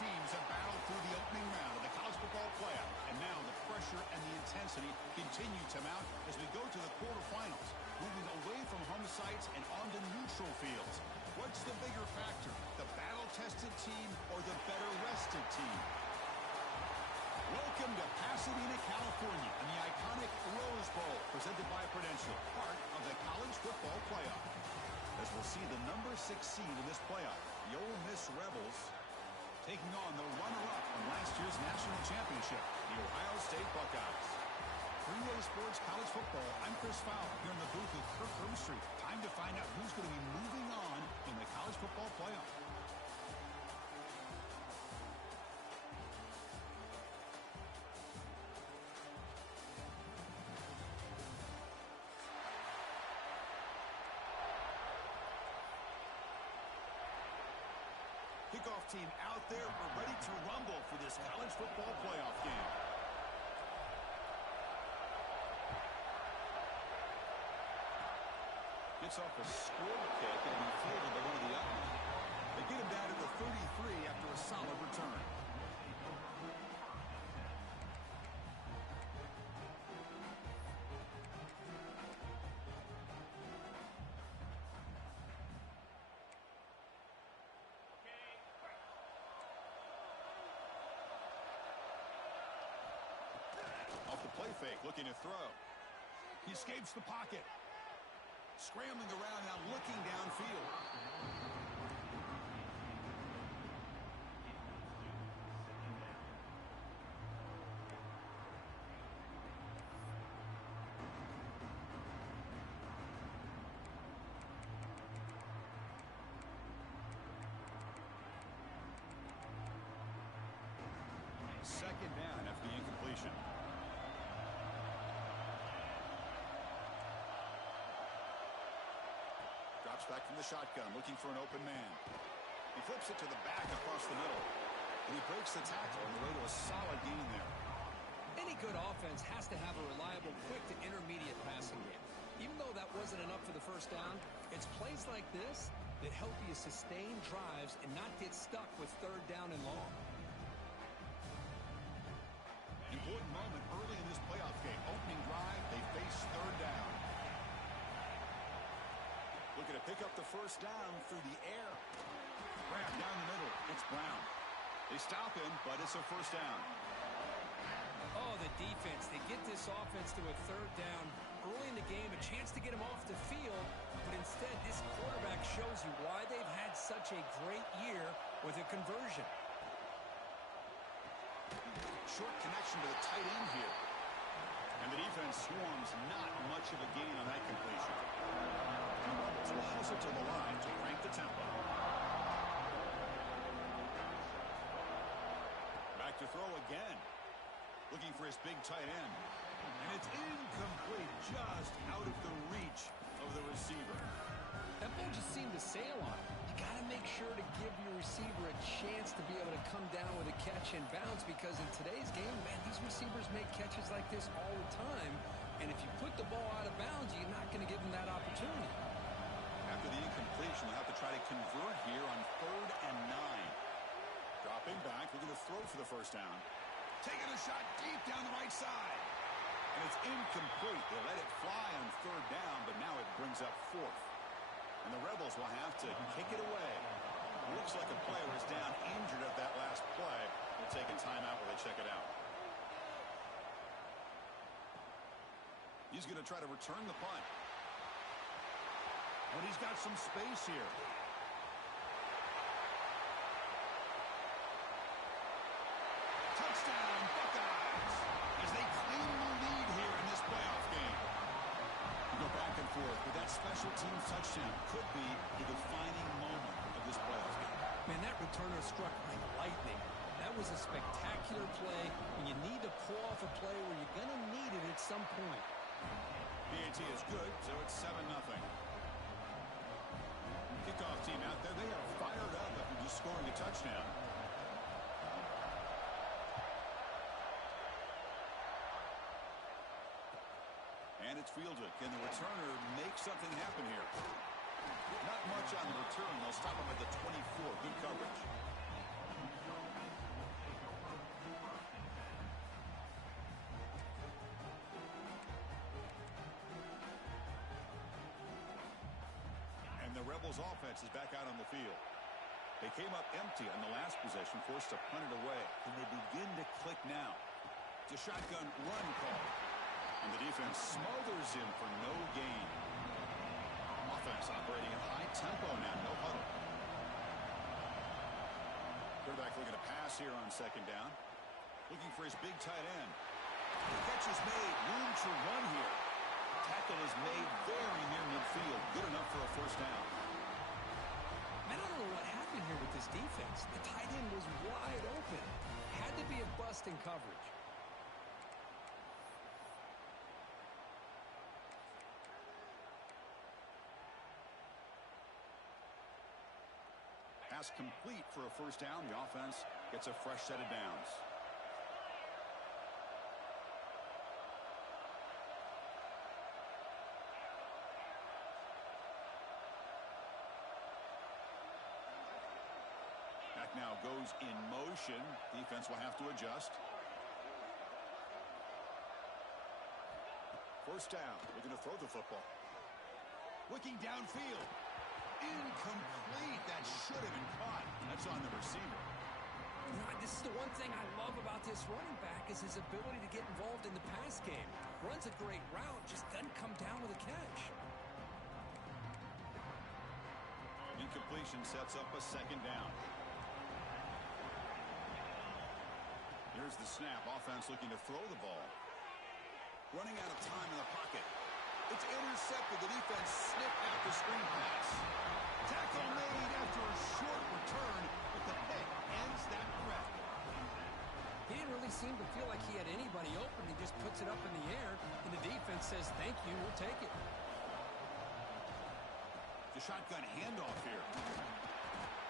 teams have battled through the opening round of the college football playoff, and now the pressure and the intensity continue to mount as we go to the quarterfinals, moving away from home sites and onto neutral fields. What's the bigger factor, the battle-tested team or the better-rested team? Welcome to Pasadena, California, and the iconic Rose Bowl, presented by Prudential, part of the college football playoff. As we'll see the number 6 seed in this playoff, the Ole Miss Rebels, taking on the runner-up from last year's national championship, the Ohio State Buckeyes. Three-way sports college football. I'm Chris Fowler here in the booth with Kirk Herbstreit. Time to find out who's going to be moving on in the college football playoff. Kickoff team out there. We're ready to rumble for this college football playoff game. Gets off a score kick and he fielded the one of the up. They get him down to the 33 after a solid return. Off the play fake, looking to throw. He escapes the pocket. Scrambling around now, looking downfield. Second down after the incompletion. Drops back from the shotgun, looking for an open man. He flips it to the back across the middle. And he breaks the tackle on the way to a solid gain there. Any good offense has to have a reliable, quick to intermediate passing game. Even though that wasn't enough for the first down, it's plays like this that help you sustain drives and not get stuck with third down and long. Important moment early in this playoff game. Opening drive, they face third down. Looking to pick up the first down through the air. Grab down the middle. It's Brown. They stop him, but it's a first down. Oh, the defense. They get this offense to a third down early in the game, a chance to get him off the field, but instead this quarterback shows you why they've had such a great year with a conversion. Short connection to the tight end here. And the defense swarms not much of a gain on that completion. And the Rebels will hustle to the line to crank the tempo. Back to throw again. Looking for his big tight end. And it's incomplete, just out of the reach of the receiver. That ball just seemed to sail on him. You got to make sure to give your receiver a chance to be able to come down with a catch and bounce, because in today's game, man, these receivers make catches like this all the time. And if you put the ball out of bounds, you're not going to give them that opportunity. After the incompletion, they'll have to try to convert here on 3rd and 9. Dropping back, looking to throw for the first down. Taking a shot deep down the right side. And it's incomplete. They let it fly on 3rd down, but now it brings up 4th. And the Rebels will have to kick it away. Looks like a player is down injured at that last play. They'll take a timeout while they check it out. He's going to try to return the punt. But he's got some space here. Touchdown, Buckeyes, as they claim the lead here in this playoff game. Go back and forth, but that special teams touchdown could be the defining moment of this playoff game. Man, that returner struck like lightning. That was a spectacular play, and you need to pull off a play where you're going to need it at some point. PAT is good, so it's 7-0. Kickoff team out there, they are fired up after just scoring a touchdown. And it's fielded. Can the returner make something happen here? Not much on the return. They'll stop him at the 24. Good coverage. Rebels offense is back out on the field. They came up empty on the last possession, forced to punt it away. Can they begin to click now? It's a shotgun run call. And the defense smothers him for no gain. Offense operating at high tempo now. No huddle. Quarterback looking to pass here on second down. Looking for his big tight end. The catch is made. Room to run here. Tackle is made very near midfield. Good enough for a first down. Man, I don't know what happened here with this defense. The tight end was wide open. Had to be a bust in coverage. Pass complete for a first down. The offense gets a fresh set of downs. Back now goes in motion. Defense will have to adjust. First down. Looking to throw the football. Looking downfield. Incomplete. That should have been caught. That's on the receiver. You know, this is the one thing I love about this running back is his ability to get involved in the pass game. Runs a great route, just doesn't come down with a catch. Incompletion sets up a second down. Here's the snap. Offense looking to throw the ball. Running out of time in the pocket. It's intercepted. The defense sniffed out the screen pass. Tackle made after a short return, but the pick ends that threat. He didn't really seem to feel like he had anybody open. He just puts it up in the air, and the defense says, thank you, we'll take it. The shotgun handoff here.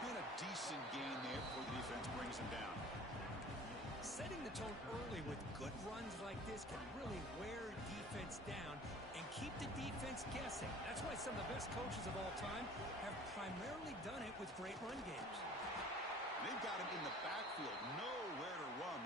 Been a decent gain there before the defense brings him down. Setting the tone early with good runs like this can really wear defense down and keep the defense guessing. That's why some of the best coaches of all time have primarily done it with great run games. They've got him in the backfield, nowhere to run.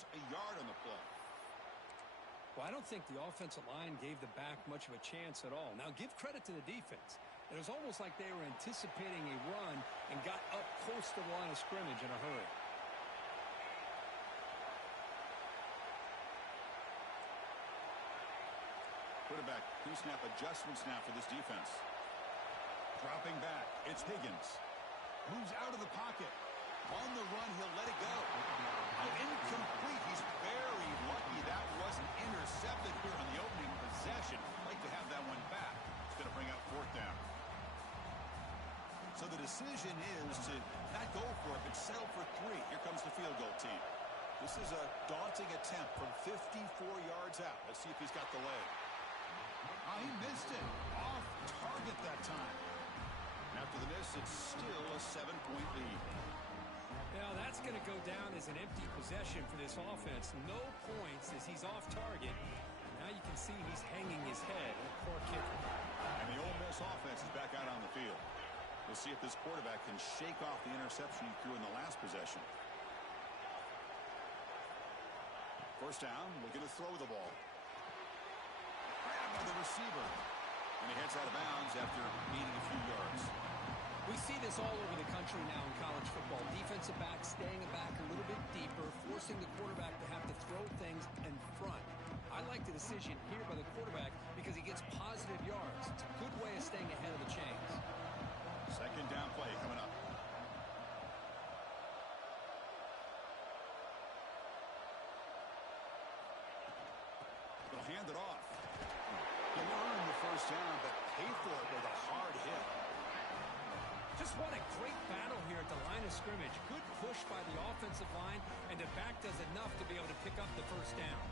A yard on the play. Well, I don't think the offensive line gave the back much of a chance at all. Now, give credit to the defense. It was almost like they were anticipating a run and got up close to the line of scrimmage in a hurry. Quarterback pre-snap adjustments now for this defense. Dropping back. It's Higgins. Moves out of the pocket. On the run, he'll let it go. Incomplete. He's very lucky that wasn't intercepted here on the opening possession. Like to have that one back. It's going to bring up fourth down. So the decision is to not go for it, but settle for 3. Here comes the field goal team. This is a daunting attempt from 54 yards out. Let's see if he's got the leg. He missed it. Off target that time. After the miss, it's still a 7-point lead. Now that's going to go down as an empty possession for this offense. No points as he's off target. Now you can see he's hanging his head. Poor kicker. And the Ole Miss offense is back out on the field. We'll see if this quarterback can shake off the interception he threw in the last possession. First down, looking to throw the ball. Grabbed by the receiver. And he heads out of bounds after gaining a few yards. We see this all over the country now in college football. Defensive backs staying back a little bit deeper, forcing the quarterback to have to throw things in front. I like the decision here by the quarterback because he gets positive yards. It's a good way of staying ahead of the chains. Second down play coming up. They'll hand it off. He'll earn the first down, but pay for it with a hard hit. Just what a great battle here at the line of scrimmage. Good push by the offensive line, and the back does enough to be able to pick up the first down.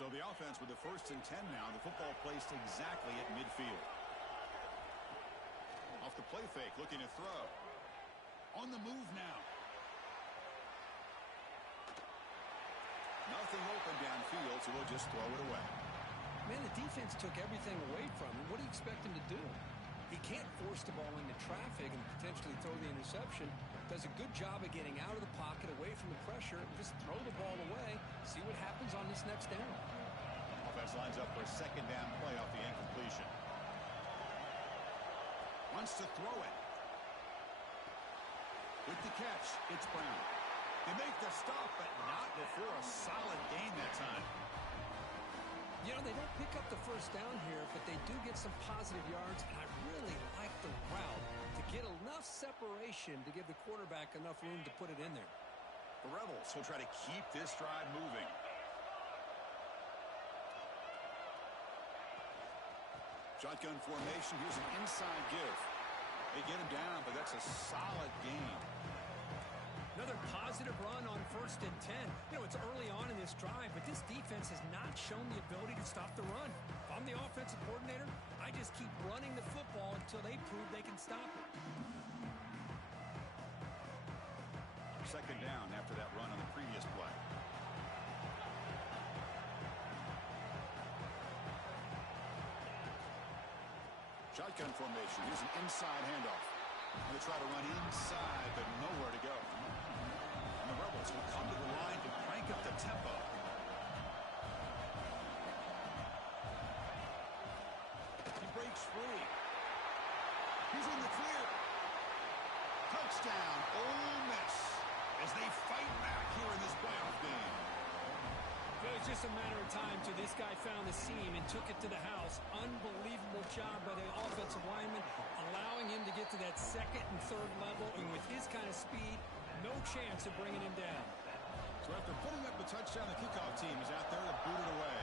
So So the offense with the 1st and 10 now. The football placed exactly at midfield. Off the play fake, looking to throw. On the move now. Nothing open downfield, so we'll just throw it away. Man, the defense took everything away from him. What do you expect him to do? He can't force the ball into traffic and potentially throw the interception. Does a good job of getting out of the pocket, away from the pressure, and just throw the ball away. See what happens on this next down. Offense lines up for a 2nd down play off the incompletion. Wants to throw it. With the catch, it's Brown. They make the stop, but not before a solid gain that time. You know, they don't pick up the 1st down here, but they do get some positive yards, and I really like the route to get enough separation to give the quarterback enough room to put it in there. The Rebels will try to keep this drive moving. Shotgun formation. Here's an inside give. They get him down, but that's a solid gain. Another positive run on 1st and 10. You know, it's early on in this drive, but this defense has not shown the ability to stop the run. If I'm the offensive coordinator, I just keep running the football until they prove they can stop it. 2nd down after that run on the previous play. Shotgun formation. Here's an inside handoff. They try to run inside, but nowhere to go. And the Rebels will come to the line to crank up the tempo. He breaks free. He's in the clear. Touchdown, Ole Miss, as they fight back here in this playoff game. It was just a matter of time till this guy found the seam and took it to the house. Unbelievable job by the offensive lineman, allowing him to get to that 2nd and 3rd level. And with his kind of speed, no chance of bringing him down. So after putting up the touchdown, the kickoff team is out there to boot it away.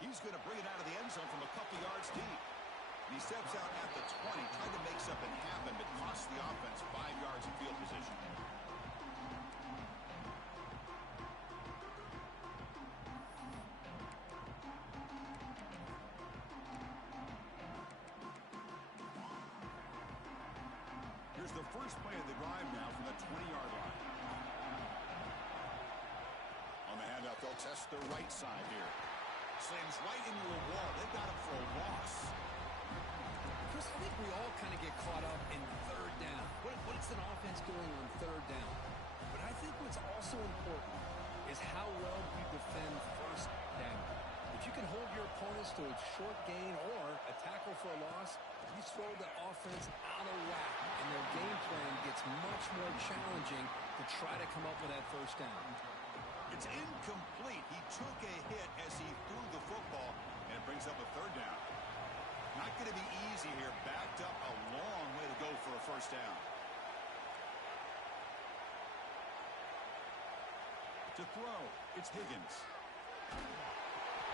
He's going to bring it out of the end zone from a couple yards deep. He steps out at the 20, tried to make something happen, but cost the offense 5 yards in field position. Here's the first play of the drive now from the 20-yard line. On the handoff, they'll test the right side here. Slams right into a wall. They got him for a loss. Chris, I think we all kind of get caught up in 3rd down. What's an offense doing on 3rd down? But I think what's also important is how well you defend 1st down. If you can hold your opponents to a short gain or a tackle for a loss, you throw the offense out of whack, and their game plan gets much more challenging to try to come up with that 1st down. It's incomplete. He took a hit as he threw the football, and it brings up a 3rd down. Not going to be easy here. Backed up a long way to go for a 1st down. To throw, it's Higgins.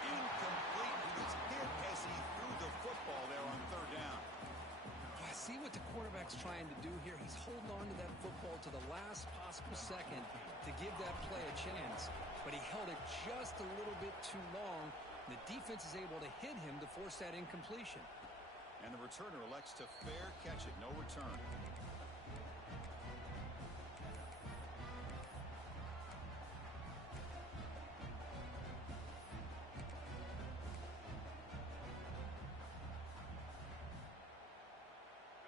Incomplete. He was hit as he threw the football there on 3rd down. I see what the quarterback's trying to do here. He's holding on to that football to the last possible second to give that play a chance. But he held it just a little bit too long. The defense is able to hit him to force that incompletion. And the returner elects to fair catch it. No return.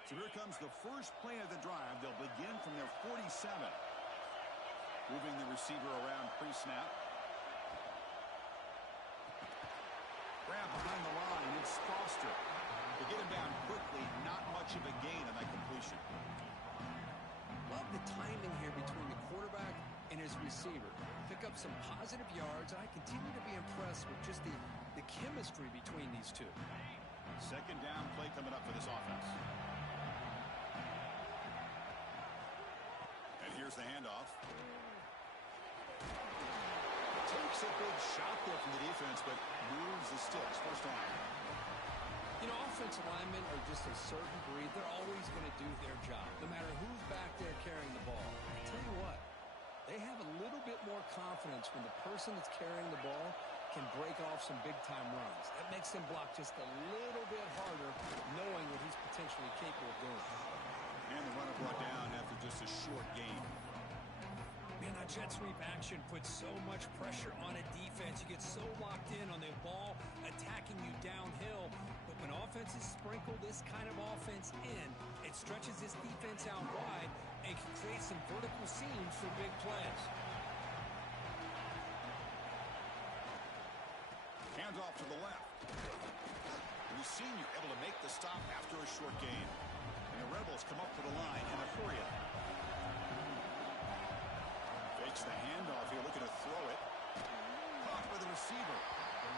So here comes the first play of the drive. They'll begin from their 47. Moving the receiver around pre-snap. Grab behind the line. It's Foster. They get him down quickly. Not much of a gain on that completion. Love the timing here between the quarterback and his receiver. Pick up some positive yards. I continue to be impressed with just the chemistry between these two. 2nd down play coming up for this offense. And here's the handoff. Takes a big shot there from the defense, but moves the sticks. 1st down. You know, offensive linemen are just a certain breed. They're always going to do their job, no matter who's back there carrying the ball. I tell you what, They have a little bit more confidence when the person that's carrying the ball can break off some big-time runs. That makes them block just a little bit harder, knowing what he's potentially capable of doing. And the runner brought down after just a short gain. Man, that jet sweep action puts so much pressure on a defense. You get so locked in on the ball attacking you downhill. But when offenses sprinkle this kind of offense in, it stretches this defense out wide and can create some vertical seams for big plays. Hands off to the left. The senior able to make the stop after a short gain. And the Rebels come up to the line in a hurry. Fakes the handoff here, looking to throw it. Caught by the receiver.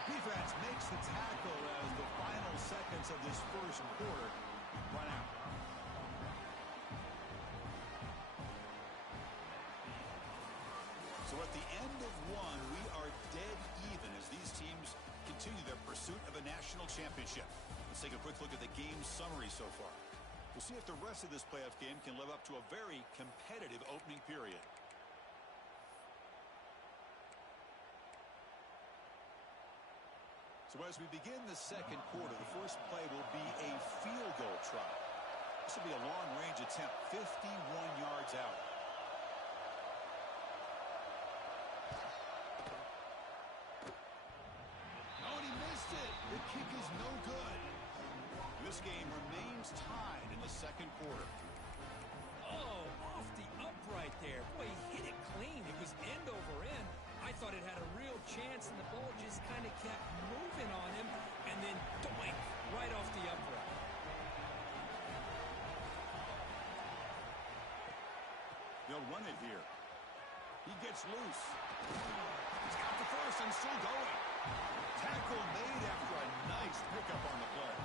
Defense makes the tackle as the final seconds of this first quarter run out. So at the end of one, we are dead even as these teams continue their pursuit of a national championship. Let's take a quick look at the game summary so far. We'll see if the rest of this playoff game can live up to a very competitive opening period. So as we begin the second quarter, the first play will be a field goal try. This will be a long-range attempt, 51 yards out. Oh, and he missed it. The kick is no good. This game remains tied in the second quarter. Oh, off the upright there. Boy, he hit it clean. It was end over end. I thought it had a real chance, and the ball just kind of kept moving on him, and then doink, right off the upright. They'll run it here. He gets loose. He's got the first and still going. Tackle made after a nice pickup on the play.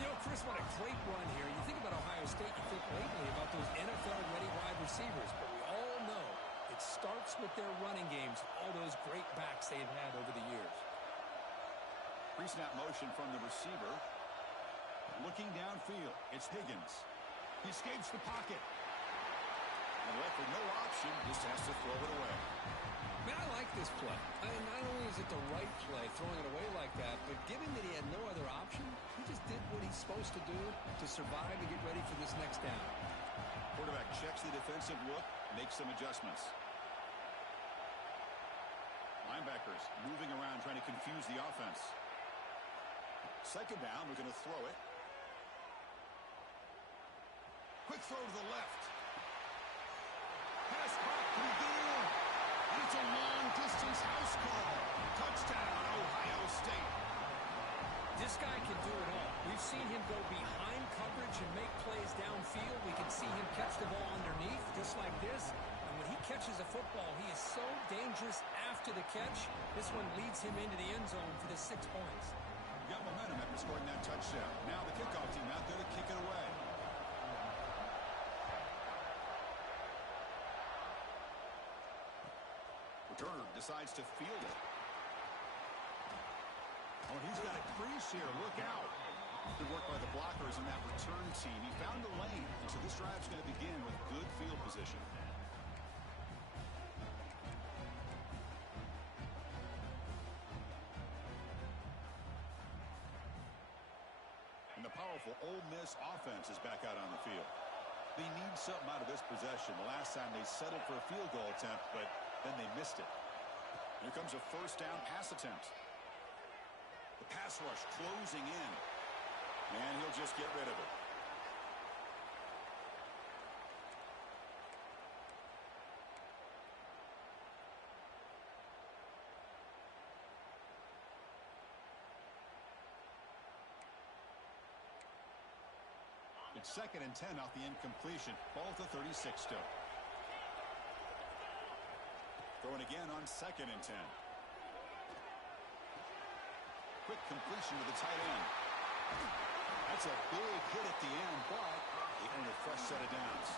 You know, Chris, what a great run here. You think about Ohio State, you think lately about those NFL-ready wide receivers, but we all know it starts with their running games, all those great backs they've had over the years. Pre-snap motion from the receiver. Looking downfield, it's Higgins. He escapes the pocket. And left with no option, just has to throw it away. Man, I like this play. Not only is it the right play, throwing it away like that, but given that he had no other option, he just did what he's supposed to do to survive and get ready for this next down. Quarterback checks the defensive look, makes some adjustments. Linebackers moving around, trying to confuse the offense. Second down, we're going to throw it. Quick throw to the left. Pass caught, can he get in? And it's a long-distance house call. Touchdown, Ohio State. This guy can do it all. We've seen him go behind coverage and make plays downfield. We can see him catch the ball underneath, just like this. And when he catches a football, he is so dangerous after the catch. This one leads him into the end zone for the 6 points. Got momentum after scoring that touchdown. Now the kickoff team out there to kick it away. Returner decides to field it. Oh, he's got a crease here. Look out. Good work by the blockers in that return team. He found a lane, and so this drive's going to begin with good field position. And the powerful Ole Miss offense is back out on the field. They need something out of this possession. The last time they settled for a field goal attempt, but then they missed it. Here comes a first down pass attempt. The pass rush closing in. And he'll just get rid of it. It's 2nd and 10 off the incompletion. Ball to 36 still. Throwing again on 2nd and 10. Quick completion to the tight end. That's a big hit at the end, but they earn a fresh set of downs.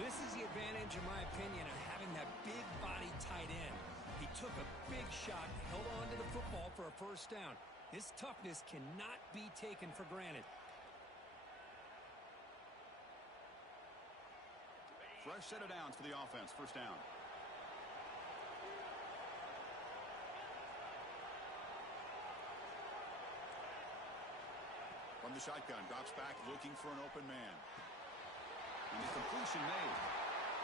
This is the advantage, in my opinion, of having that big body tight end. He took a big shot, held on to the football for a first down. His toughness cannot be taken for granted. Fresh set of downs for the offense. First down. From the shotgun, drops back looking for an open man. And the completion made.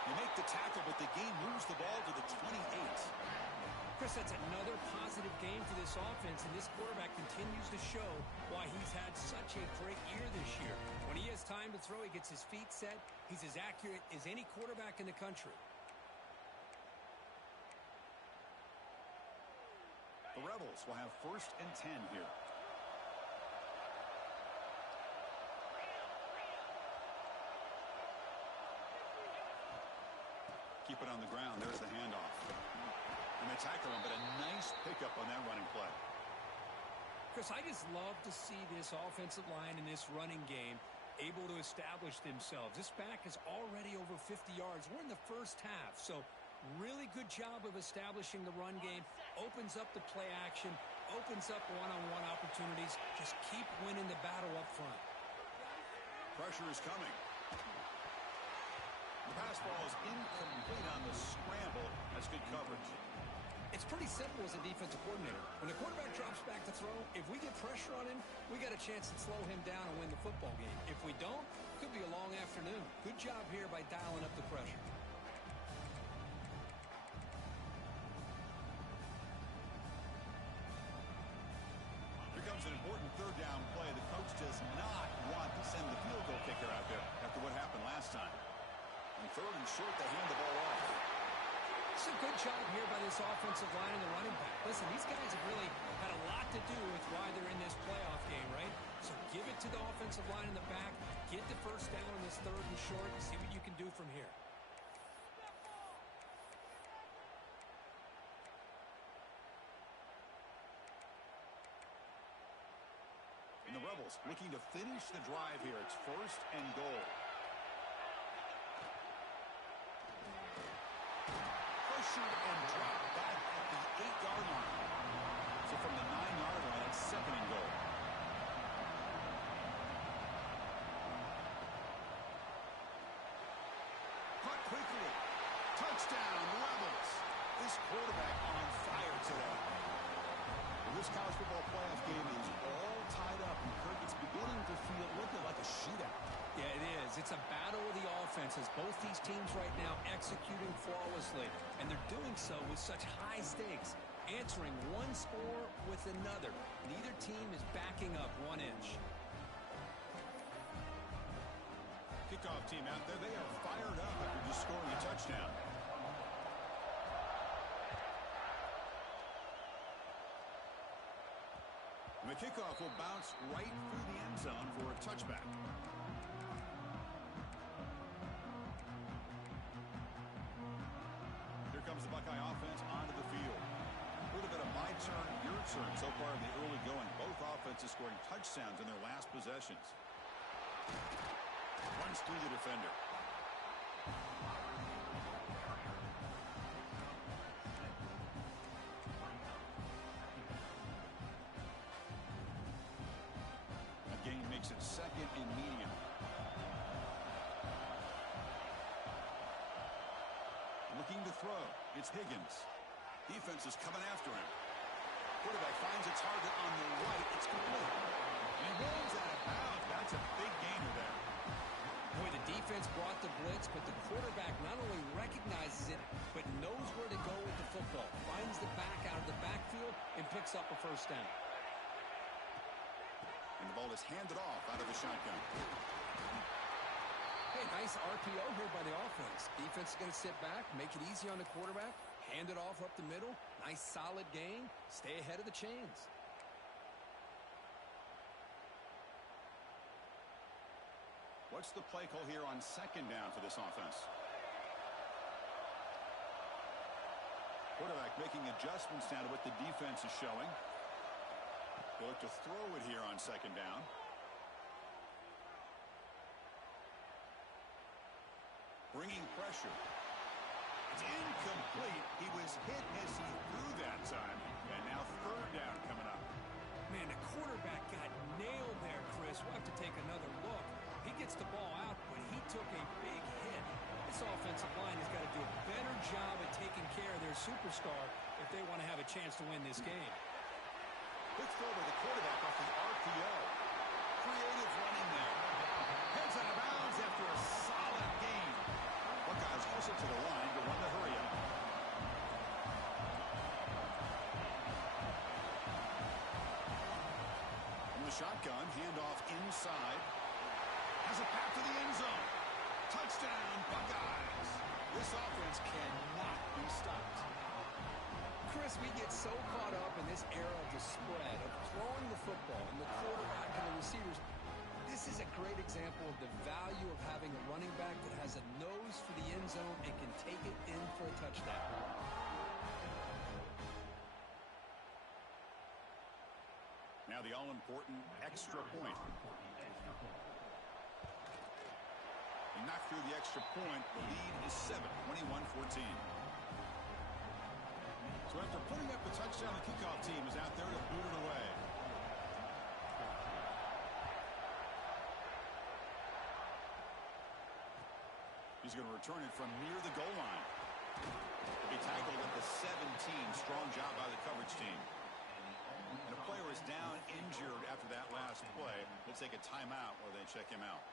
You make the tackle, but the game moves the ball to the 28. Chris, that's another positive game for this offense, and this quarterback continues to show why he's had such a great year this year. When he has time to throw, he gets his feet set. He's as accurate as any quarterback in the country. The Rebels will have 1st and 10 here. Keep it on the ground. There's the handoff. And they tackle him, but a nice pickup on that running play. Chris, I just love to see this offensive line in this running game able to establish themselves. This back is already over 50 yards. We're in the first half, so really good job of establishing the run game. Opens up the play action, opens up one-on-one opportunities. Just keep winning the battle up front. Pressure is coming. The pass ball is incomplete on the scramble. That's good coverage. It's pretty simple as a defensive coordinator. When the quarterback drops back to throw, if we get pressure on him, we got a chance to slow him down and win the football game. If we don't, it could be a long afternoon. Good job here by dialing up the pressure. Here comes an important 3rd down play. The coach does not want to send the field goal kicker out there after what happened last time. On 3rd and short, they hand the ball off. It's a good job here by this offensive line and the running back. Listen, these guys have really had a lot to do with why they're in this playoff game, right? So give it to the offensive line in the back. Get the 1st down on this 3rd and short and see what you can do from here. And the Rebels looking to finish the drive here. It's 1st and goal. Pressured and dropped back at the 8-yard line. So from the 9-yard line, it's 2nd and goal. Caught quickly. Touchdown, Rebels. This quarterback on fire today. Well, this college football playoff game is all tied up, and Kirk, it's beginning to feel looking like a shootout. Yeah, it is. It's a battle of the offenses. Both these teams right now executing flawlessly, and they're doing so with such high stakes, answering one score with another. Neither team is backing up 1 inch. Kickoff team out there, they are fired up after just scoring a touchdown. And the kickoff will bounce right through the end zone for a touchback. Here comes the Buckeye offense onto the field. A little bit of my turn, your turn so far in the early going. Both offenses scoring touchdowns in their last possessions. Runs through the defender. Again makes it 2nd and medium. Looking to throw. It's Higgins. Defense is coming after him. Quarterback finds a target on the right. It's complete. And he rolls out of bounds. That's a big gainer there. Boy, the defense brought the blitz, but the quarterback not only recognizes it, but knows where to go with the football. Finds the back out of the backfield and picks up a 1st down. And the ball is handed off out of the shotgun. Hey, nice RPO here by the offense. Defense is going to sit back, make it easy on the quarterback, hand it off up the middle. Nice solid gain. Stay ahead of the chains. What's the play call here on 2nd down for this offense? Quarterback making adjustments now to what the defense is showing. They look to throw it here on 2nd down. Bringing pressure. It's incomplete. He was hit as he threw that time. And now 3rd down coming up. Man, the quarterback got nailed there, Chris. We'll have to take another look. He gets the ball out, but he took a big hit. This offensive line has got to do a better job at taking care of their superstar if they want to have a chance to win this game. Quick throw to the quarterback off the RPO. Creative running there. Heads out of bounds after a solid gain. Buckeyes hustle to the line to run the hurry up. From the shotgun, handoff inside. Has a path to the end zone. Touchdown, Buckeyes. This offense cannot be stopped. Chris, we get so caught up in this era of the spread, of throwing the football and the quarterback and the receivers. This is a great example of the value of having a running back that has a nose for the end zone and can take it in for a touchdown. Now the all-important extra point. He knocked through the extra point. The lead is 7, 21-14. So after putting up the touchdown, the kickoff team is out there to boot it away. He's going to return it from near the goal line. He'll be tackled at the 17. Strong job by the coverage team. And a player is down injured after that last play. They'll take a timeout while they check him out.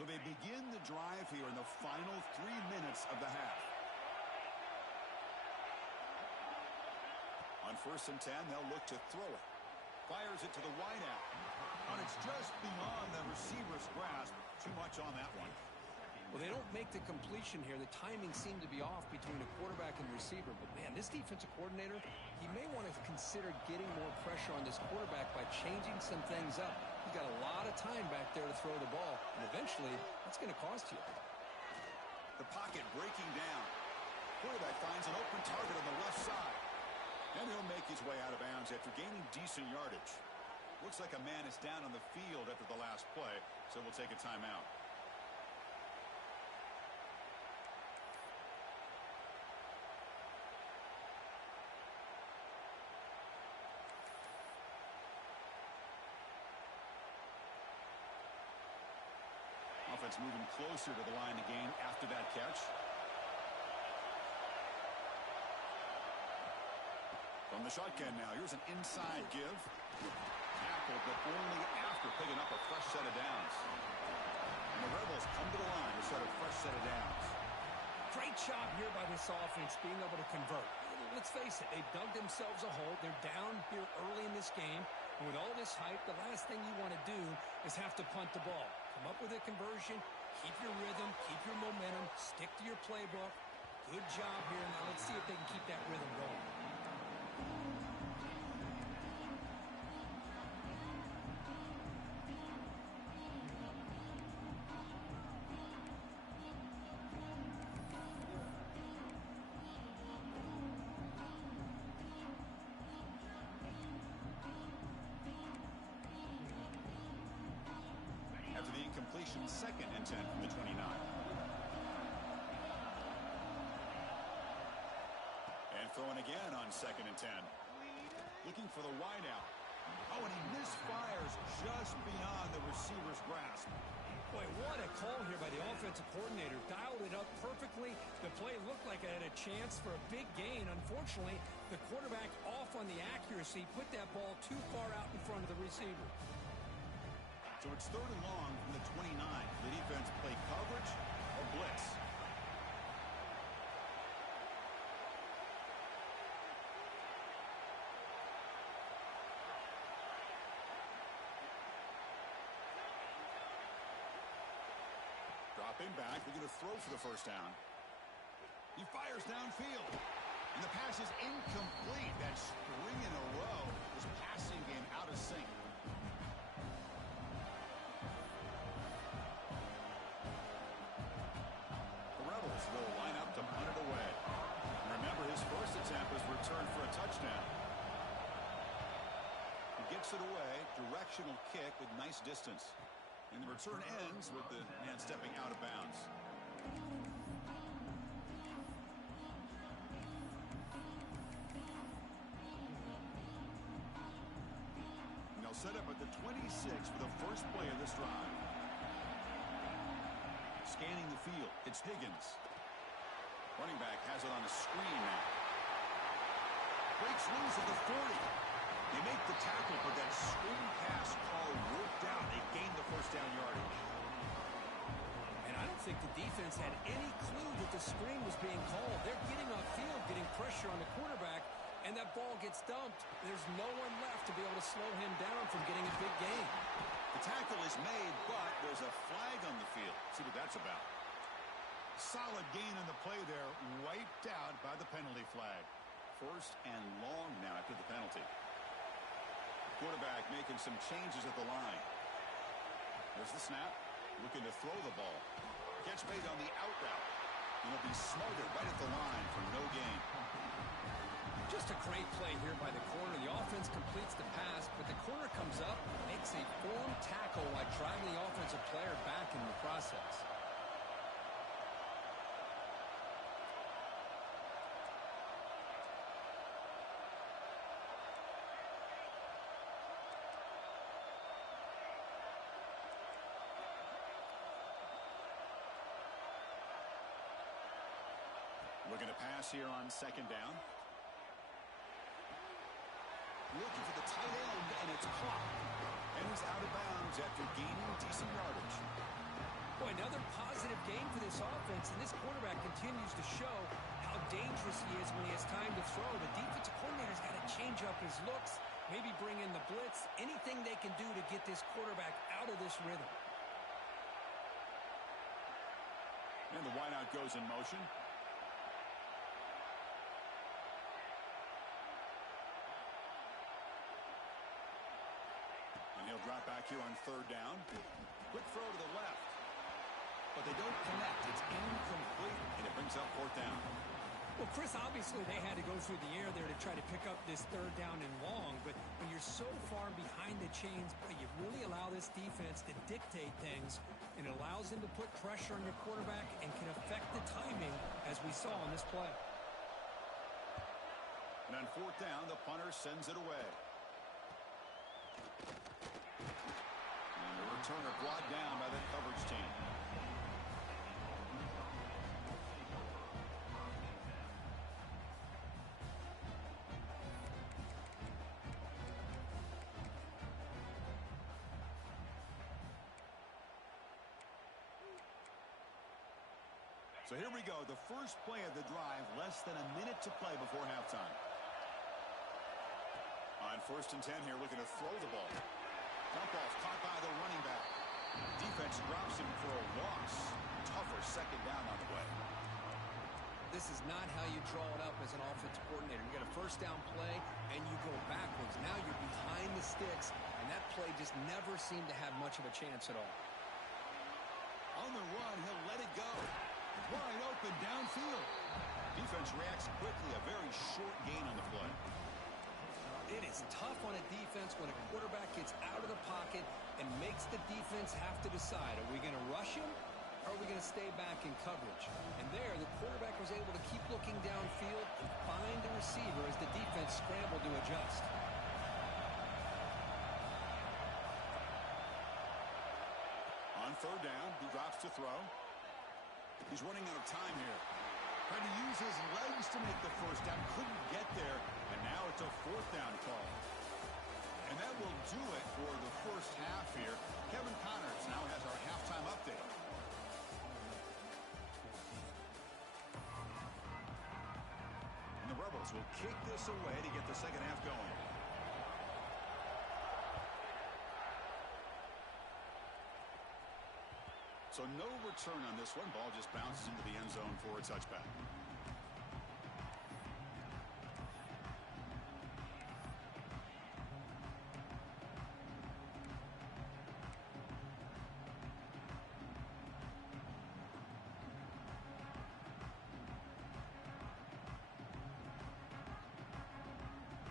So they begin the drive here in the final 3 minutes of the half. On 1st and 10, they'll look to throw it. Fires it to the wideout. And it's just beyond the receiver's grasp. Too much on that one. Well, they don't make the completion here. The timing seemed to be off between the quarterback and receiver. But, man, this defensive coordinator, he may want to consider getting more pressure on this quarterback by changing some things up. He's got a lot of time back there to throw the ball. And eventually, that's going to cost you. The pocket breaking down. Quarterback finds an open target on the left side. And he'll make his way out of bounds after gaining decent yardage. Looks like a man is down on the field after the last play, so we'll take a timeout. Offense moving closer to the line to gain after that catch. From the shotgun now, here's an inside give. Tackled, but only after picking up a fresh set of downs. And the Rebels come to the line to start a fresh set of downs. Great job here by this offense being able to convert. Let's face it, they've dug themselves a hole. They're down here early in this game. And with all this hype, the last thing you want to do is have to punt the ball. Come up with a conversion, keep your rhythm, keep your momentum, stick to your playbook. Good job here. Now let's see if they can keep that rhythm going. After the incompletion, 2nd and 10 from the 29. And throwing again on 2nd and 10. Looking for the wideout. Oh, and he misfires just beyond the receiver's grasp. Boy, what a call here by the offensive coordinator. Dialed it up perfectly. The play looked like it had a chance for a big gain. Unfortunately, the quarterback off on the accuracy, put that ball too far out in front of the receiver. So it's 3rd and long from the 29. The defense play coverage or blitz. Dropping back, they're going to throw for the first down. He fires downfield. And the pass is incomplete. That string in a row. His passing game out of sync. Will line up to punt it away. And remember, his first attempt was returned for a touchdown. He gets it away. Directional kick with nice distance. And the return ends with the man stepping out of bounds. set up at the 26 for the first play of this drive. Scanning the field, it's Higgins. Running back has it on a screen now. Breaks loose at the 40. They make the tackle, but that screen pass call worked out. They gained the first down yardage. And I don't think the defense had any clue that the screen was being called. They're getting off field, getting pressure on the quarterback, and that ball gets dumped. There's no one left to be able to slow him down from getting a big gain. The tackle is made, but there's a flag on the field. See what that's about. Solid gain on the play there, wiped out by the penalty flag. First and long now after the penalty. Quarterback making some changes at the line. There's the snap. Looking to throw the ball. Catch made on the out route. And he'll be smothered right at the line for no gain. Just a great play here by the corner. The offense completes the pass, but the corner comes up, makes a forward tackle while driving the offensive player back in the process. Looking to pass here on second down. Looking for the tight end, and it's caught. And he's out of bounds after gaining decent yardage. Boy, another positive game for this offense, and this quarterback continues to show how dangerous he is when he has time to throw. The defensive coordinator's got to change up his looks, maybe bring in the blitz, anything they can do to get this quarterback out of this rhythm. And the wideout goes in motion. He'll drop back here on third down. Quick throw to the left. But they don't connect. It's incomplete, and it brings up fourth down. Well, Chris, obviously they had to go through the air there to try to pick up this third down and long, but when you're so far behind the chains, boy, you really allow this defense to dictate things, and it allows them to put pressure on your quarterback and can affect the timing, as we saw on this play. And on fourth down, the punter sends it away. Returner brought down by the coverage team. So here we go, the first play of the drive, less than a minute to play before halftime. On first and 10 here, looking to throw the ball. Dump off caught by the running back. Defense drops him for a loss. Tougher second down on the way. This is not how you draw it up as an offensive coordinator. You got a first down play, and you go backwards. Now you're behind the sticks, and that play just never seemed to have much of a chance at all. On the run, he'll let it go. Wide open downfield. Defense reacts quickly. A very short gain on the play. It is tough on a defense when a quarterback gets out of the pocket and makes the defense have to decide, are we going to rush him or are we going to stay back in coverage? And there, the quarterback was able to keep looking downfield and find the receiver as the defense scrambled to adjust. On third down, he drops to throw. He's running out of time here. Trying to use his legs to make the first down. Couldn't get there. And now it's a fourth down call. And that will do it for the first half here. Kevin Connors now has our halftime update. And the Rebels will kick this away to get the second half going. So no return on this one. Ball just bounces into the end zone for a touchback.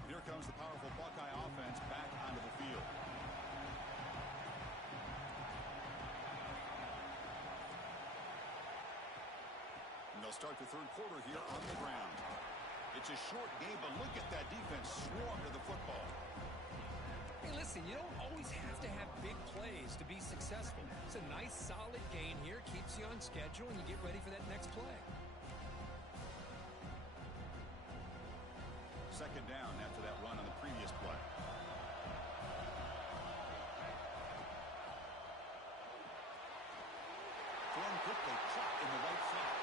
Here comes the powerful Buckeye offense back onto the field. They'll start the third quarter here on the ground. It's a short game, but look at that defense swarm to the football. Hey, listen. listen, you don't always have to have big plays to be successful. It's a nice, solid gain here. Keeps you on schedule, and you get ready for that next play. Second down after that run on the previous play. Thrown quickly, caught in the right flat.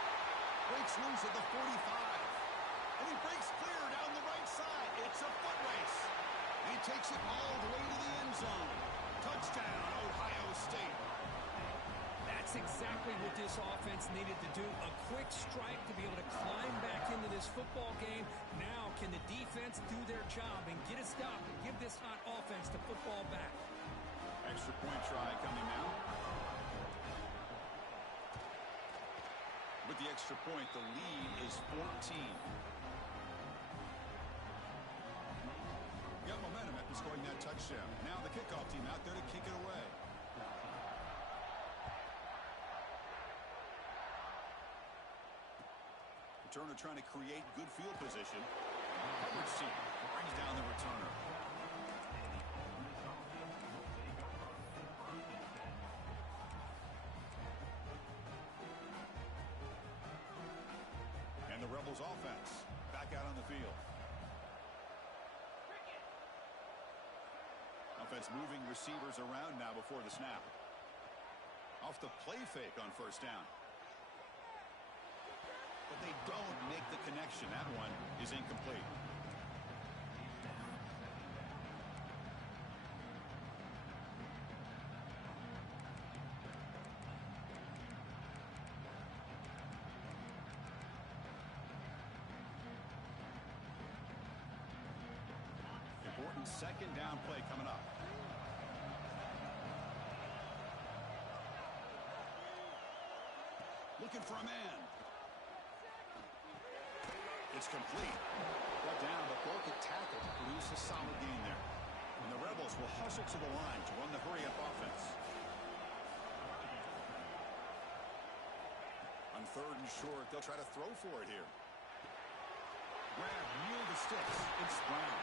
Breaks loose at the 45. And he breaks clear down the right side. It's a foot race. He takes it all the way to the end zone. Touchdown, Ohio State. That's exactly what this offense needed to do. A quick strike to be able to climb back into this football game. Now can the defense do their job and get a stop and give this hot offense the football back? Extra point try coming now. With the extra point, the lead is 14. Got momentum after scoring that touchdown. Now the kickoff team out there to kick it away. Returner trying to create good field position. Coverage team brings down the returner. And the Rebels offense back out on the field. Offense moving receivers around now before the snap. Off the play fake on first down. But they don't make the connection. That one is incomplete. Important second down play coming up. Looking for a man. It's complete. Brought down, but broke a tackle to produce a solid gain there. And the Rebels will hustle to the line to run the hurry-up offense. On third and short, they'll try to throw for it here. Grab near the sticks. It's Brown.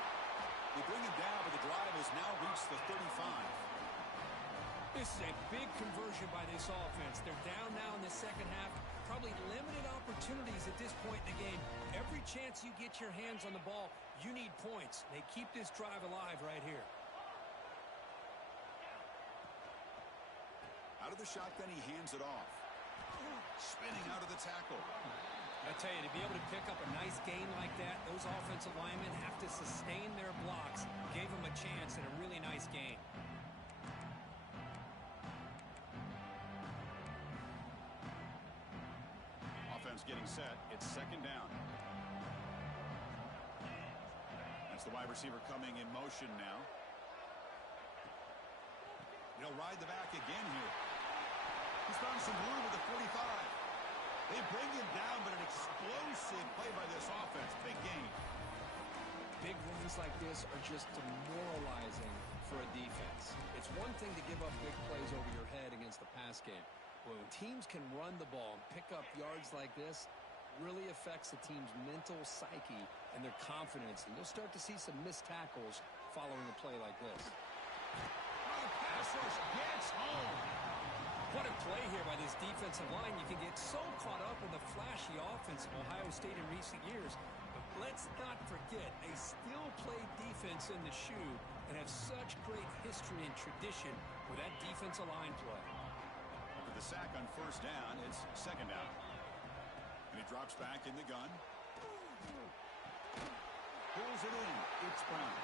They bring him down, but the drive has now reached the 35. This is a big conversion by this offense. They're down now in the second half. Probably limited opportunities at this point in the game. Every chance you get your hands on the ball, you need points. They keep this drive alive right here. Out of the shotgun, he hands it off. Spinning out of the tackle. I tell you, to be able to pick up a nice gain like that, those offensive linemen have to sustain their blocks. Gave them a chance and a really nice gain. Getting set. It's second down. That's the wide receiver coming in motion now. He'll ride the back again here. He's found some room with the 45. They bring him down, but an explosive play by this offense. Big game. Big runs like this are just demoralizing for a defense. It's one thing to give up big plays over your head against the pass game. When teams can run the ball and pick up yards like this, really affects the team's mental psyche and their confidence. And you'll start to see some missed tackles following a play like this. Oh, pass rush gets home. What a play here by this defensive line. You can get so caught up in the flashy offense of Ohio State in recent years. But let's not forget, they still play defense in the shoe and have such great history and tradition with that defensive line play. The sack on first down, it's second down. And he drops back in the gun. Pulls it in. It's Brown.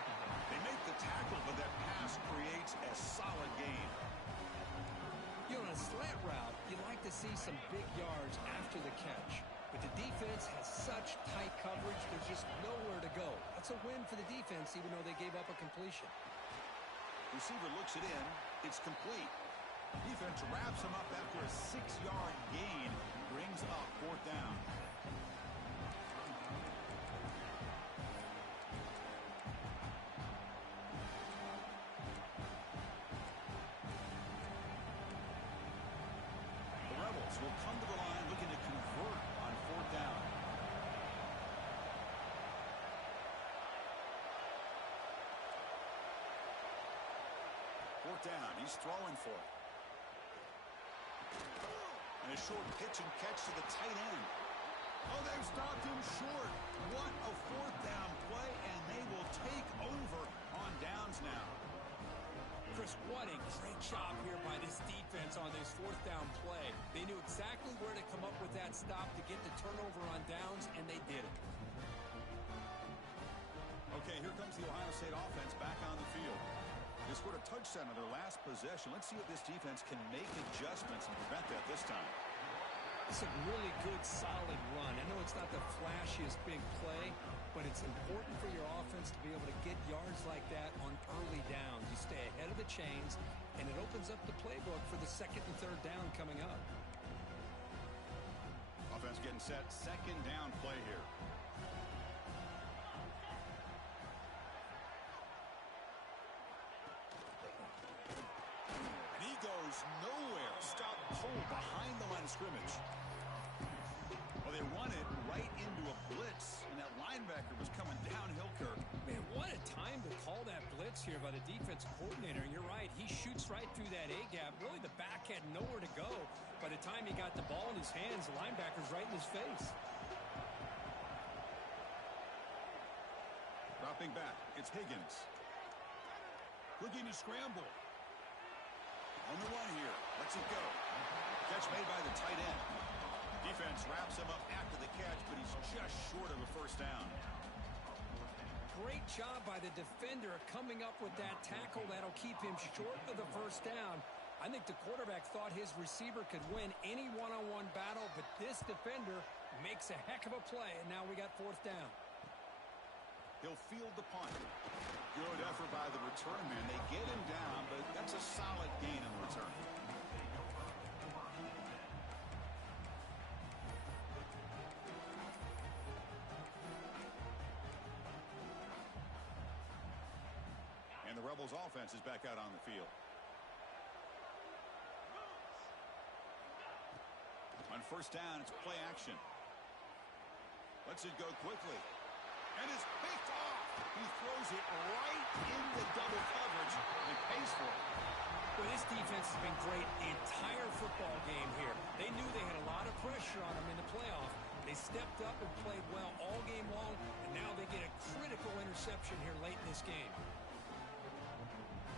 They make the tackle, but that pass creates a solid gain. You know, on a slant route, you like to see some big yards after the catch. But the defense has such tight coverage, there's just nowhere to go. That's a win for the defense, even though they gave up a completion. Receiver looks it in. It's complete. Defense wraps him up after a 6-yard gain. Brings up fourth down. The Rebels will come to the line looking to convert on fourth down. Fourth down. He's throwing for it. And a short pitch and catch to the tight end. Oh, they've stopped him short. What a fourth down play, and they will take over on downs now. Chris, what a great job here by this defense on this fourth down play. They knew exactly where to come up with that stop to get the turnover on downs, and they did it. Okay, here comes the Ohio State offense back on the field. They scored a touchdown on their last possession. Let's see if this defense can make adjustments and prevent that this time. It's a really good, solid run. I know it's not the flashiest big play, but it's important for your offense to be able to get yards like that on early downs. You stay ahead of the chains, and it opens up the playbook for the second and third down coming up. Offense getting set. Second down play here. And he goes nowhere. Stop cold behind the line of scrimmage. Well, they run it right into a blitz, and that linebacker was coming downhill, Kirk. Man, what a time to call that blitz here by the defensive coordinator. And you're right, he shoots right through that A-gap. Really, the back had nowhere to go. By the time he got the ball in his hands, the linebacker's right in his face. Dropping back, it's Higgins. Looking to scramble. On the run here, lets it go. Catch made by the tight end. Defense wraps him up after the catch, but he's just short of a first down. Great job by the defender coming up with that tackle that'll keep him short of the first down. I think the quarterback thought his receiver could win any one-on-one battle, but this defender makes a heck of a play, and now we got fourth down. He'll field the punt. Good effort by the return man. They get him down, but that's a solid gain in the return. And the Rebels offense is back out on the field. On first down, it's play action. Lets it go quickly. And it's picked off. He throws it right into double coverage and pays for it. Well, this defense has been great the entire football game here. They knew they had a lot of pressure on them in the playoff. They stepped up and played well all game long, and now they get a critical interception here late in this game.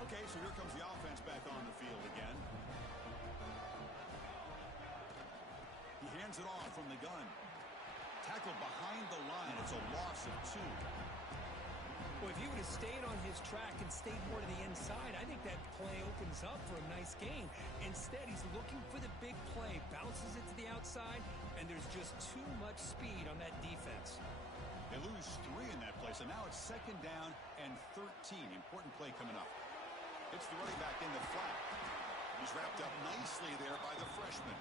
Okay, so here comes the offense back on the field again. He hands it off from the gun. Tackled behind the line. It's a loss of 2. Well, if he would have stayed on his track and stayed more to the inside, I think that play opens up for a nice gain. Instead, he's looking for the big play, bounces it to the outside, and there's just too much speed on that defense. They lose 3 in that play, so now it's second down and 13. Important play coming up. It's the running back in the flat. He's wrapped up nicely there by the freshman.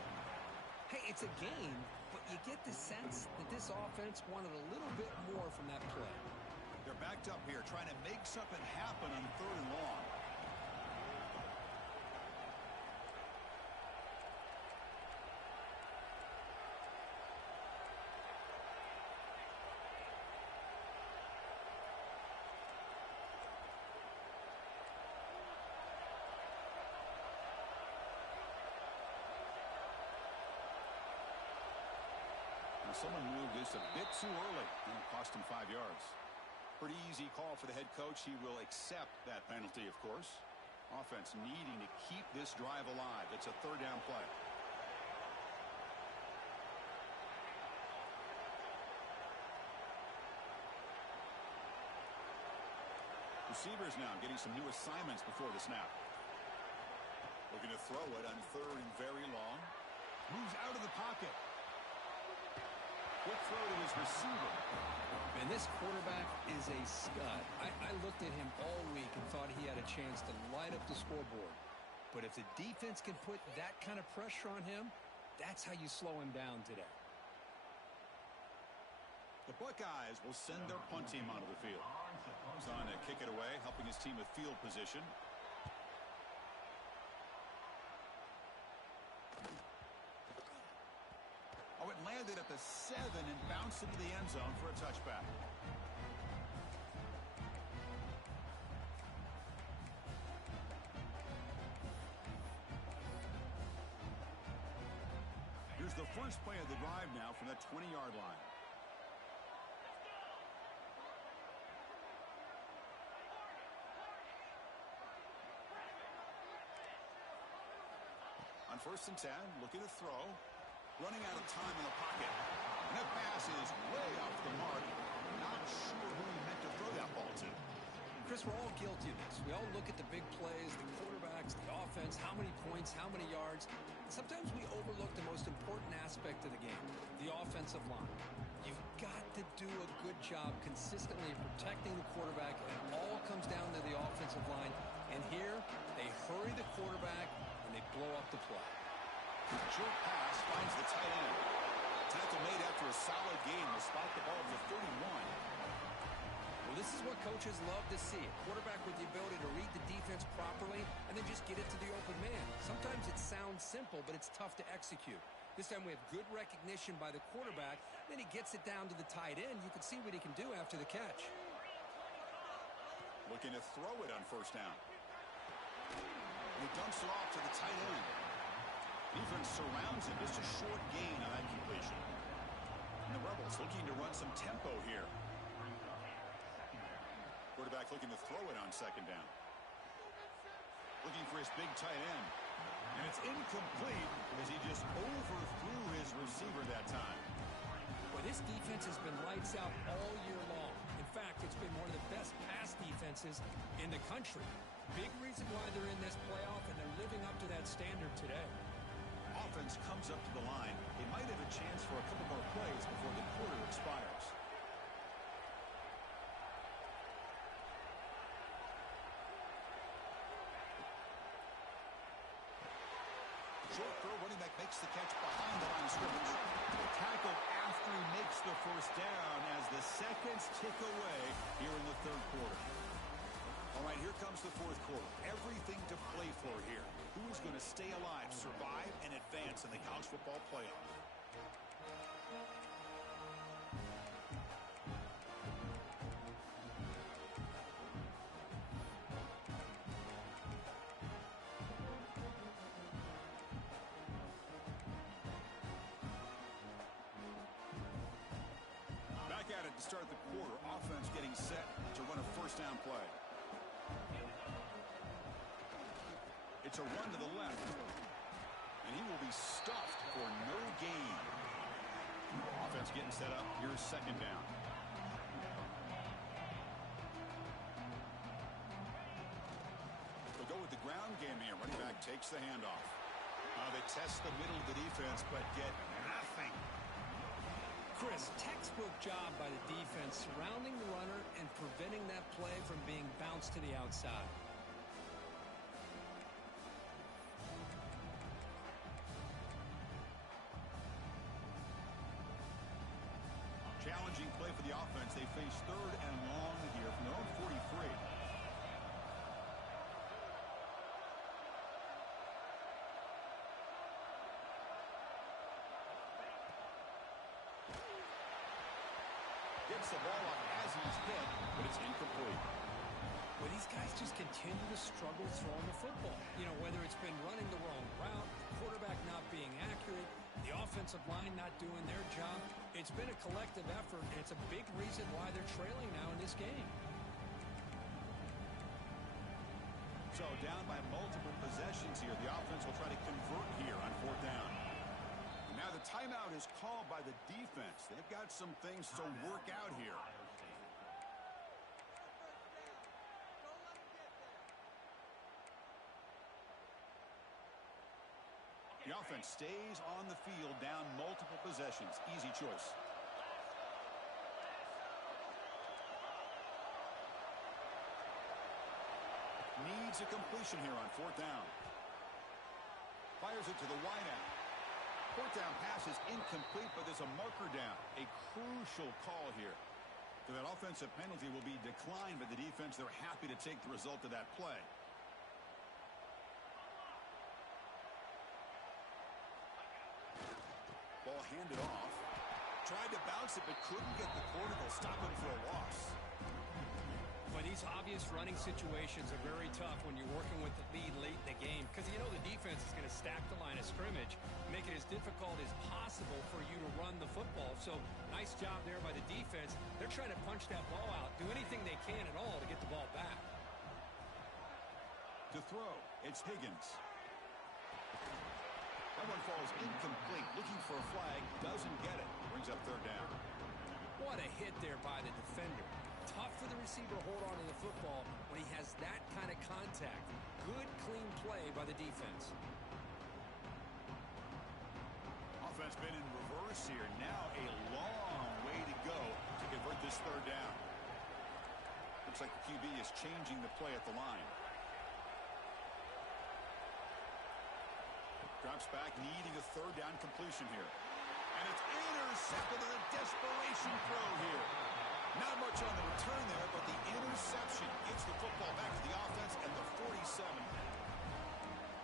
Hey, it's a game, but you get the sense that this offense wanted a little bit more from that play. They're backed up here trying to make something happen on third and long. Someone moved this a bit too early, and it cost him 5 yards. Pretty easy call for the head coach. He will accept that penalty, of course. Offense needing to keep this drive alive. It's a third down play. Receivers now getting some new assignments before the snap. Looking to throw it on third and very long. Moves out of the pocket. Quick throw to his receiver. And this quarterback is a stud. I looked at him all week and thought he had a chance to light up the scoreboard. But if the defense can put that kind of pressure on him, that's how you slow him down today. The Buckeyes will send their punt team onto the field. He's on to kick it away, helping his team with field position. Oh, it landed at the 7 and bounced into the end zone for a touchback. first play of the drive now from that 20-yard line. On 1st and 10, looking to throw. Running out of time in the pocket. And that pass is way off the mark. Not sure who he meant to throw that ball to. Chris, we're all guilty of this. We all look at the big plays, the quarterbacks, the offense, how many points, how many yards. And sometimes we overlook the most important aspect of the game, the offensive line. You've got to do a good job consistently protecting the quarterback, and it all comes down to the offensive line. And here, they hurry the quarterback, and they blow up the play. Short pass finds the tight end. Tackle made after a solid game will spot the ball for 31. Well, this is what coaches love to see. A quarterback with the ability to read the defense properly and then just get it to the open man. Sometimes it sounds simple, but it's tough to execute. This time we have good recognition by the quarterback. Then he gets it down to the tight end. You can see what he can do after the catch. Looking to throw it on 1st down. He dumps it off to the tight end. Defense surrounds him. Just a short gain on that completion. And the Rebels looking to run some tempo here. Quarterback looking to throw it on 2nd down. Looking for his big tight end. And it's incomplete as he just overthrew his receiver that time. Well, this defense has been lights out all year long. In fact, it's been one of the best pass defenses in the country. Big reason why they're in this playoff, and they're living up to that standard today. Offense comes up to the line. They might have a chance for a couple more plays before the quarter expires. Short throw, running back makes the catch behind the line of scrimmage. Tackle after he makes the 1st down as the seconds tick away here in the 3rd quarter. All right, here comes the 4th quarter. Everything to play for here. Who's going to stay alive, survive, and advance in the college football playoff? Back at it to start the quarter. Offense getting set to run a 1st down play. It's a run to the left. And he will be stuffed for no gain. Offense getting set up. Here's 2nd down. They'll go with the ground game here. Running back takes the handoff. They test the middle of the defense, but get nothing. Chris, textbook job by the defense surrounding the runner and preventing that play from being bounced to the outside. Challenging play for the offense. They face 3rd and long here from their own 43. Gets the ball up as he's hit, but it's incomplete. Well, these guys just continue to struggle throwing the football. You know, whether it's been running the wrong route, the quarterback not being accurate, the offensive line not doing their job. It's been a collective effort, and it's a big reason why they're trailing now in this game. So down by multiple possessions here. The offense will try to convert here on 4th down. And now the timeout is called by the defense. They've got some things to work out here. The offense stays on the field down multiple possessions. Easy choice. Needs a completion here on 4th down. Fires it to the wideout. 4th down pass is incomplete, but there's a marker down. A crucial call here. So that offensive penalty will be declined by the defense. They're happy to take the result of that play. Ball handed off. Tried to bounce it, but couldn't get the corner to stop him for a loss. But these obvious running situations are very tough when you're working with the lead late in the game because you know the defense is going to stack the line of scrimmage. scrimmage, make it as difficult as possible for you to run the football. So nice job there by the defense. They're trying to punch that ball out, do anything they can at all to get the ball back. To throw, it's Higgins. That one falls incomplete. Looking for a flag, doesn't get it. Brings up third down. What a hit there by the defender. Tough for the receiver to hold on to the football when he has that kind of contact. Good, clean play by the defense. Offense been in reverse here. Now a long way to go to convert this third down. Looks like the QB is changing the play at the line. Drops back, needing a third down completion here. And it's intercepted in a desperation throw here. Not much on the return there, but the interception gets the football back to the offense and the 47.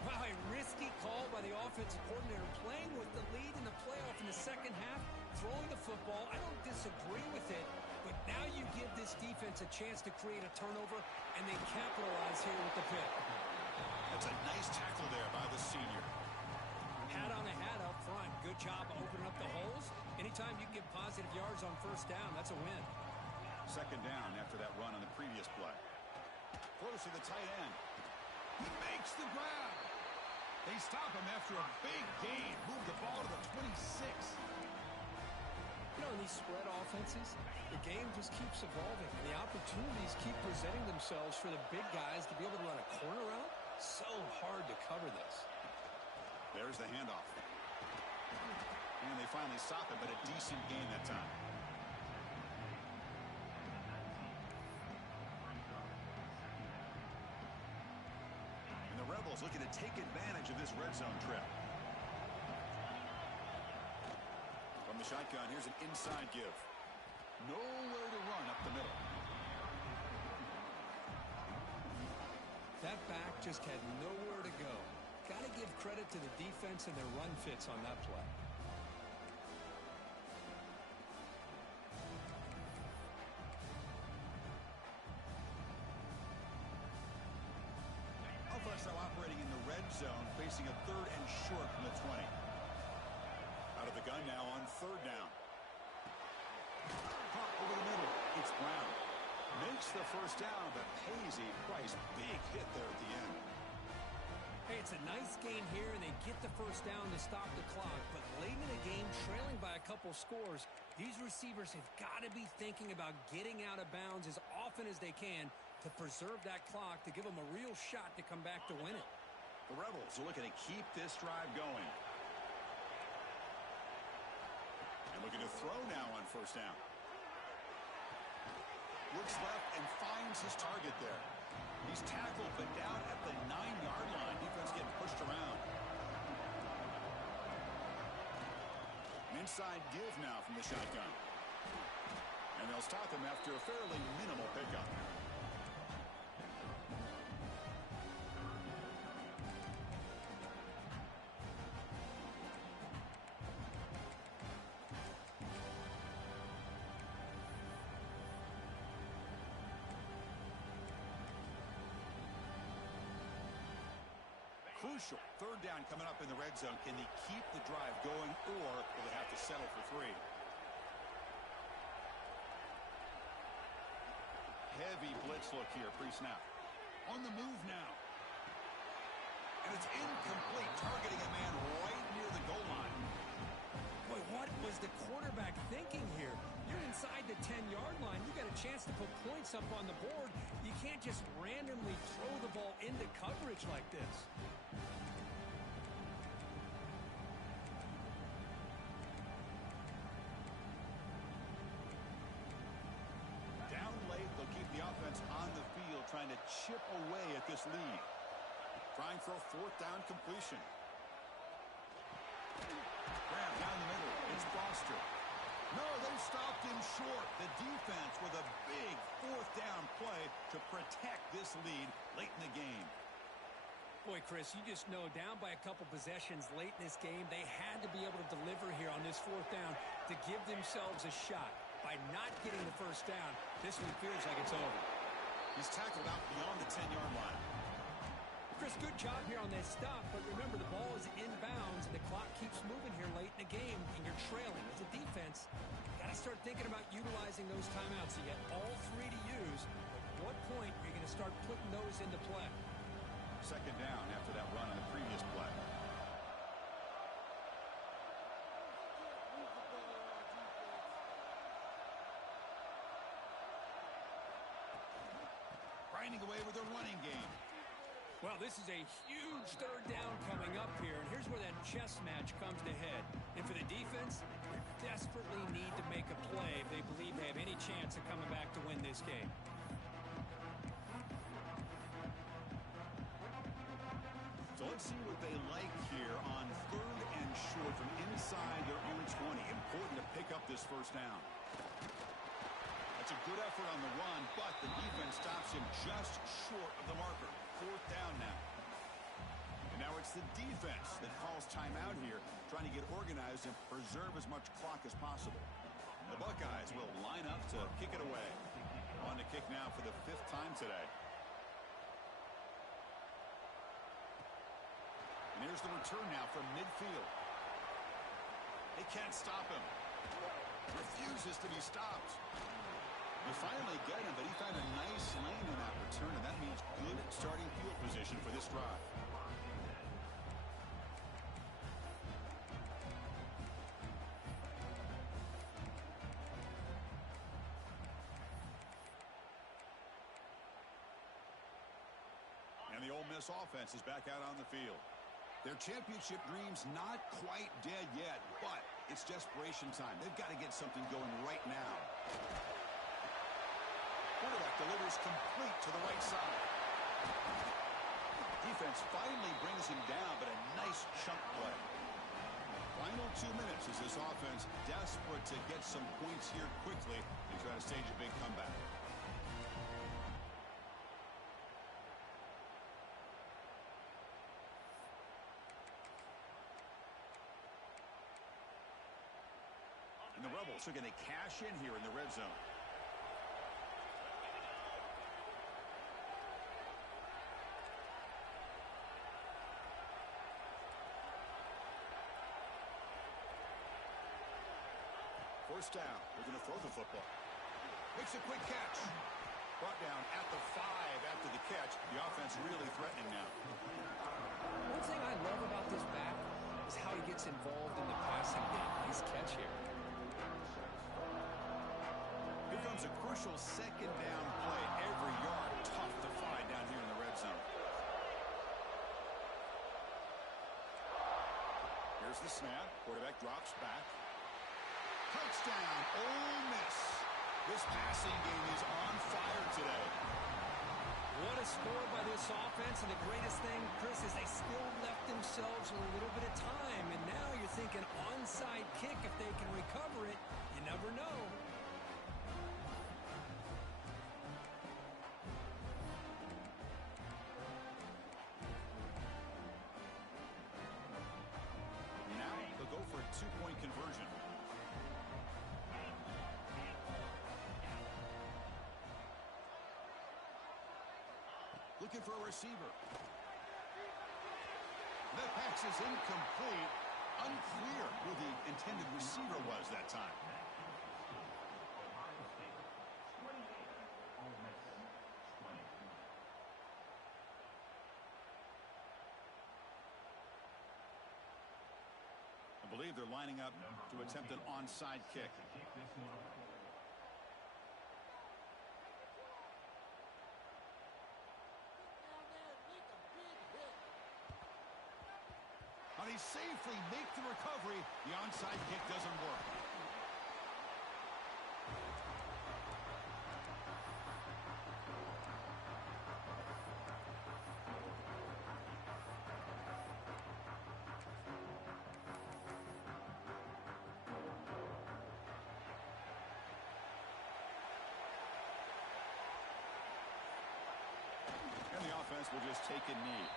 Wow, a risky call by the offensive coordinator, playing with the lead in the playoff in the second half, throwing the football. I don't disagree with it, but now you give this defense a chance to create a turnover, and they capitalize here with the pick. That's a nice tackle there by the senior. Hat on the hat up front. Good job opening up the holes. Anytime you can get positive yards on first down, that's a win. Second down after that run on the previous play. Close to the tight end. He makes the grab. They stop him after a big gain. Move the ball to the 26. You know, in these spread offenses, the game just keeps evolving, and the opportunities keep presenting themselves for the big guys to be able to run a corner out. So hard to cover this. There's the handoff. And they finally stop it, but a decent gain that time. And the Rebels looking to take advantage of this red zone trip. From the shotgun, here's an inside give. Nowhere to run up the middle. That back just had nowhere to go. Got to give credit to the defense and their run fits on that play. Offense now operating in the red zone, facing a third and short from the 20. Out of the gun now on third down. Caught over the middle. It's Brown. Makes the first down, but pays a price. Big hit there at the end. Hey, it's a nice game here, and they get the first down to stop the clock. But late in the game, trailing by a couple scores, these receivers have got to be thinking about getting out of bounds as often as they can to preserve that clock, to give them a real shot to come back to win it. The Rebels are looking to keep this drive going. And looking to throw now on first down. Looks left and finds his target there. He's tackled, but down at the 9-yard line. Defense getting pushed around. An inside give now from the shotgun. And they'll stop him after a fairly minimal pickup. Crucial. Third down coming up in the red zone. Can they keep the drive going, or will they have to settle for 3? Heavy blitz look here, pre-snap. On the move now. And it's incomplete, targeting a man right near the goal line. Boy, what was the quarterback thinking here? You're inside the 10-yard line. You got a chance to put points up on the board. You can't just randomly throw the ball into coverage like this. Down late, they'll keep the offense on the field, trying to chip away at this lead. Trying for a fourth down completion. Grab down the middle. It's Foster. No, they stopped him short. The defense with a big fourth down play to protect this lead late in the game. Boy, Chris, you just know down by a couple possessions late in this game, they had to be able to deliver here on this fourth down to give themselves a shot. By not getting the first down, this one feels like it's over. He's tackled out beyond the 10-yard line. Chris, good job here on that stop, but remember the ball is inbounds and the clock keeps moving here late in the game and you're trailing. As a defense, you got to start thinking about utilizing those timeouts. You get all three to use. At what point are you going to start putting those into play? Second down after that run on the previous play. Grinding away with a running game. Well, this is a huge third down coming up here, and here's where that chess match comes to head. And for the defense, they desperately need to make a play if they believe they have any chance of coming back to win this game. So let's see what they like here on third and short from inside their own 20. Important to pick up this first down. That's a good effort on the run, but the defense stops him just short of the marker. Fourth down now. And now it's the defense that calls timeout here, trying to get organized and preserve as much clock as possible. The Buckeyes will line up to kick it away. On to kick now for the fifth time today. And here's the return now from midfield. They can't stop him. Refuses to be stopped. You finally get him, but he found a nice lane in that return, and that means good starting field position for this drive. And the Ole Miss offense is back out on the field. Their championship dreams not quite dead yet, but it's desperation time. They've got to get something going right now. Quarterback delivers complete to the right side. Defense finally brings him down, but a nice chunk play. Final 2 minutes as this offense desperate to get some points here quickly and try to stage a big comeback. And the Rebels are going to cash in here in the red zone. First down. They're going to throw the football. Makes a quick catch. Brought down at the 5 after the catch. The offense really threatening now. One thing I love about this back is how he gets involved in the passing game. Nice catch here. Here comes a crucial second down play. Every yard tough to find down here in the red zone. Here's the snap. Quarterback drops back. Touchdown, Ole Miss. This passing game is on fire today. What a score by this offense, and the greatest thing, Chris, is they still left themselves with a little bit of time, and now you're thinking onside kick if they can recover it. You never know. Now they'll go for a two-point conversion. Looking for a receiver. That pass is incomplete. Unclear who the intended receiver was that time. I believe they're lining up to attempt an onside kick. They safely make the recovery. The onside kick doesn't work. And the offense will just take a knee.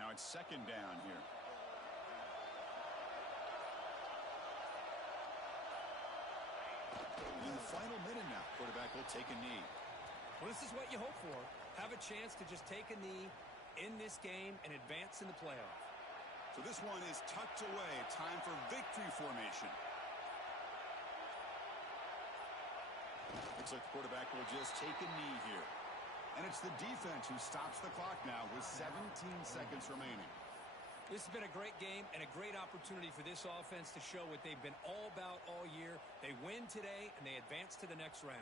Now it's second down here. final minute now. Quarterback will take a knee. Well, this is what you hope for. Have a chance to just take a knee in this game and advance in the playoff. So this one is tucked away. Time for victory formation. Looks like the quarterback will just take a knee here. And it's the defense who stops the clock now with 17 seconds remaining. This has been a great game and a great opportunity for this offense to show what they've been all about all year. They win today, and they advance to the next round.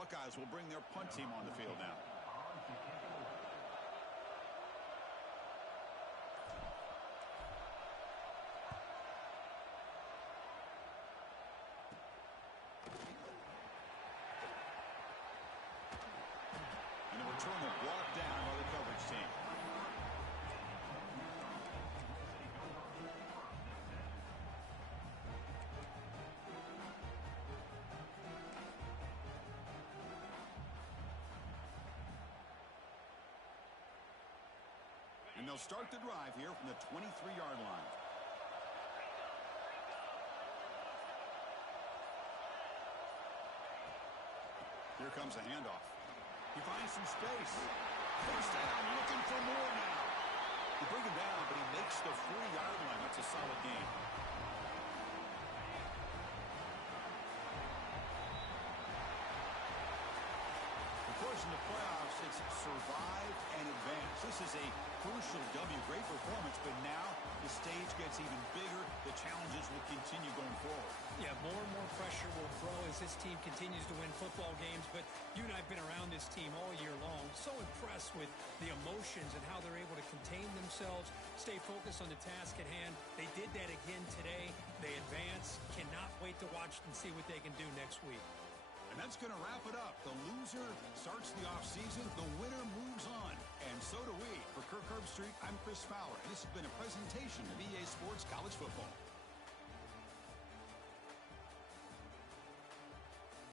Buckeyes will bring their punt team on the field now. And the return will brought down by the coverage team. And they'll start the drive here from the 23-yard line. Here comes a handoff. He finds some space. First down, looking for more now. They bring him down, but he makes the 4-yard line. That's a solid game. Of course, in the playoffs, it's survive and advance. This is a crucial W. Great performance, but now the stage gets even bigger. The challenges will continue going forward. Yeah, more and more pressure will grow as this team continues to win football games. But you and I have been around this team all year long. So impressed with the emotions and how they're able to contain themselves, stay focused on the task at hand. They did that again today. They advance. Cannot wait to watch and see what they can do next week. And that's going to wrap it up. The loser starts the offseason. The winner moves on. And so do we. For Kirk Herbstreit, I'm Chris Fowler. And this has been a presentation of EA Sports College Football.